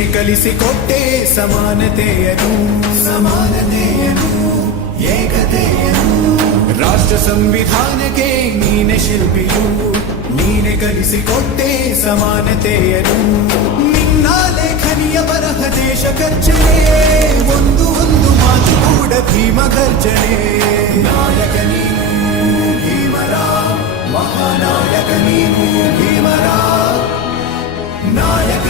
ನೀನೆ ಕಲಿಸಿಕೊಟ್ಟೆ ಸಮಾನತೆಯನು ಏಕತೆಯನು ರಾಷ್ಟ್ರ ಸಂವಿಧಾನಕ್ಕೆ ನೀನೆ ಶಿಲ್ಪಿಯು ನೀನೆ ಕಲಿಸಿಕೊಟ್ಟೆ ಸಮಾನತೆಯನು ನಿನ್ನ ಲೇಖನಿಯ ಬರಹ ದೇಶ ಖರ್ಚನೆ ಒಂದು ಮಾತು ಕೂಡ ಭೀಮ ಗರ್ಜನೆ ನಾಯಕ ನೀನು ಭೀಮರ ಮಹಾನಾಯಕ ನೀನು ಭೀಮರ ನಾಯಕ